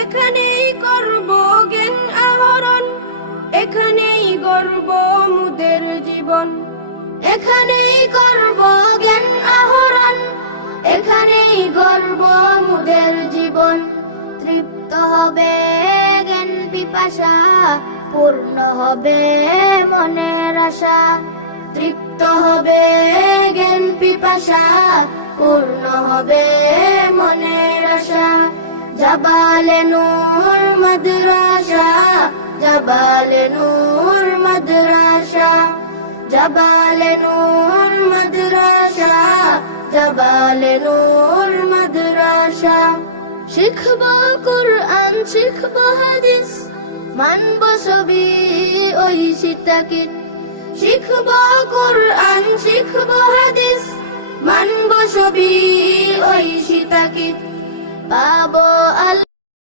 এখানেই করব জ্ঞান আহরণ, এখানেই গর্ব মুদের জীবন। এখানেই করব জ্ঞান আহরণ, এখানেই গর্ব মুদের জীবন। তৃপ্ত হবে জ্ঞান পিপাসা, পূর্ণ হবে মনের আশা। তৃপ্ত হবে জ্ঞান পিপাসা, পূর্ণ হবে মনের আশা। জাবালে নূর মাদ্রাসা, জাবালে নূর মাদ্রাসা, জাবালে নূর মাদ্রাসা, জাবালে নূর মাদ্রাসা। শিখব কুরআন, শিখব হাদিস, মানব সবই ওই সীতাকিত। শিখব কুরআন, শিখব হাদিস, মানব সবই ওই সীতাকিত। পাবো